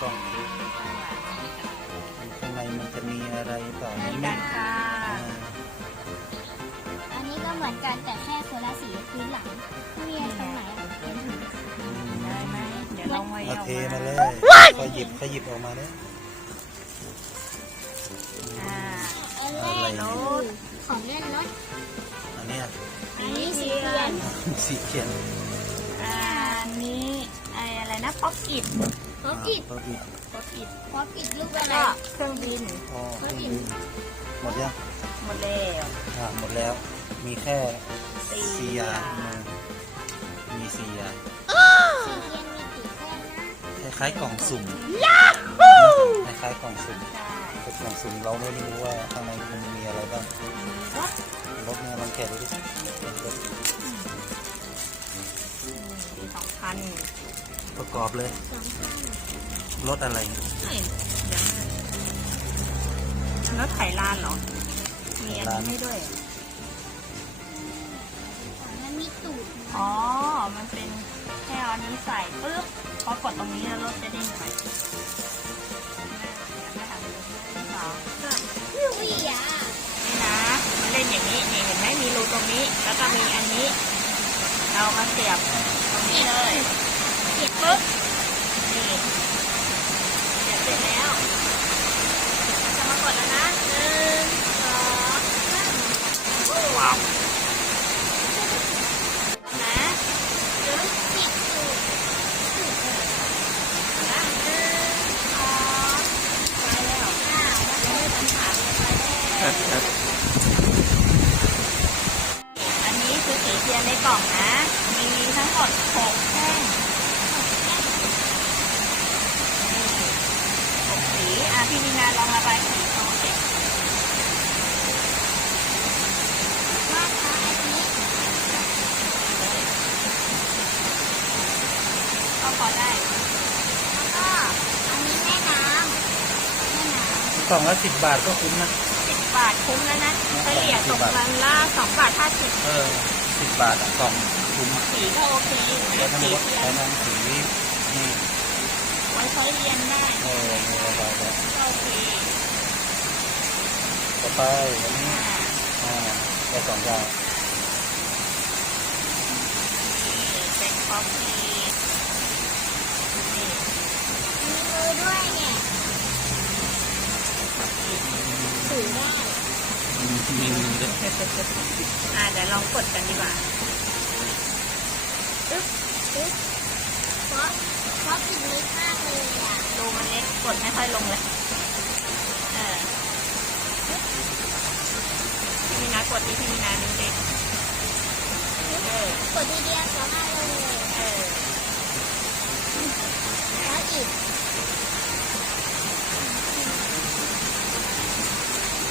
กล่องข้างในมันจะมีอะไรต่อ เหมือนกันค่ะอันนี้ก็เหมือนกันแต่แค่คนละสีพื้นหลังมีตรงไหนได้ไหมเดี๋ยวลองไว้ออก เทมาเลยก็หยิบออกมาเลยอะไร รถของเล่นรถอันนี้สีเขียน สีเขียนอันนี้อะไรนะป๊อปอิดป๊อปอิดลูกอะไรเครื่องบินหมดยังหมดแล้วหมดแล้วมีแค่4 อย่างมี4 อย่างคล้ายๆกล่องสุ่มคล้ายๆกล่องสุ่มแต่กล่องสุ่มเราไม่รู้ว่าข้างในมันมีอะไรบ้างรถเนี่ยลองแกะดูดิ2,000ประกอบเลยรถอะไรรถไถลานเหรอมีอันนี้ให้ด้วยมันมีตูดอ๋อมันเป็นแค่อันนี้ใส่ปึ๊บพอกดตรงนี้แล้วรถจะเด้งไปนี่นะมันเล่นอย่างนี้นี่เห็นไหมมีรูตรงนี้แล้วก็มีอันนี้เรามาเสียบตรงนี้เลยเสียบปึ๊บนี่เสียบเสร็จแล้วจะมากดแล้วนะ1 2 3ว้าวนะเดี๋ยวปิดตูดนะ1 2ไปแล้วยังไม่ทันผ่านเลยไปแล้วอันนี้คือสีเทียนในกล่องนะมีทั้งหมด6 แท่ง6 สีพี่มีนาลองระบายสีโชว์สิว่าคะอันนี้ก็พอได้แล้วก็อันนี้แม่น้ำกล่องละ10 บาทก็คุ้มนะ10 บาทคุ้มแล้วนะเฉลี่ยตกวันละ2 บาท 50 10 บาทกล่องคุ้มสีก็โอเคแล้วทั้งรถแล้วทั้งสีนี่ไว้ใช้เรียนได้มีระบายแบบโอเคต่อไปอันนี้ได้2 อย่างเป็นคอฟฟี่มีมือด้วยเนี่ยถือได้มีมือด้วยเดี๋ยวลองกดกันดีกว่าปึ๊บเพราะผิดเล็กมากเลยรูมันเล็กกดไม่ค่อยลงเลยพี่มีนากดที่พี่มีนาดูดิกดทีเดียว2 อันเลยแล้วอีก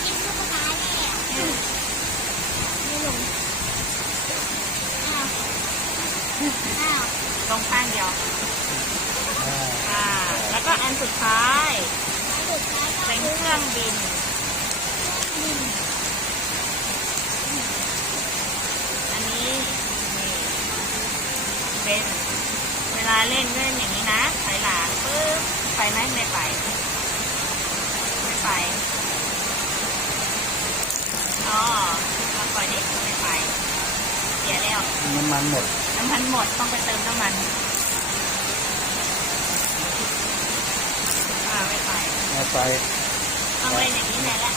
กินลูกค้าแน่ไม่ลงตรงข้างเดียวแล้วก็อันสุดท้ายเป็นเครื่องบินอันนี้เป็นเวลาเล่นอย่างนี้นะถอยหลังปึ๊บไปไหมไม่ไปมาปล่อยดิไม่ไปเสียแล้วน้ำมันหมดต้องไปเติมน้ำมันไม่ไปเอาไปต้องเล่นอย่างนี้แหละ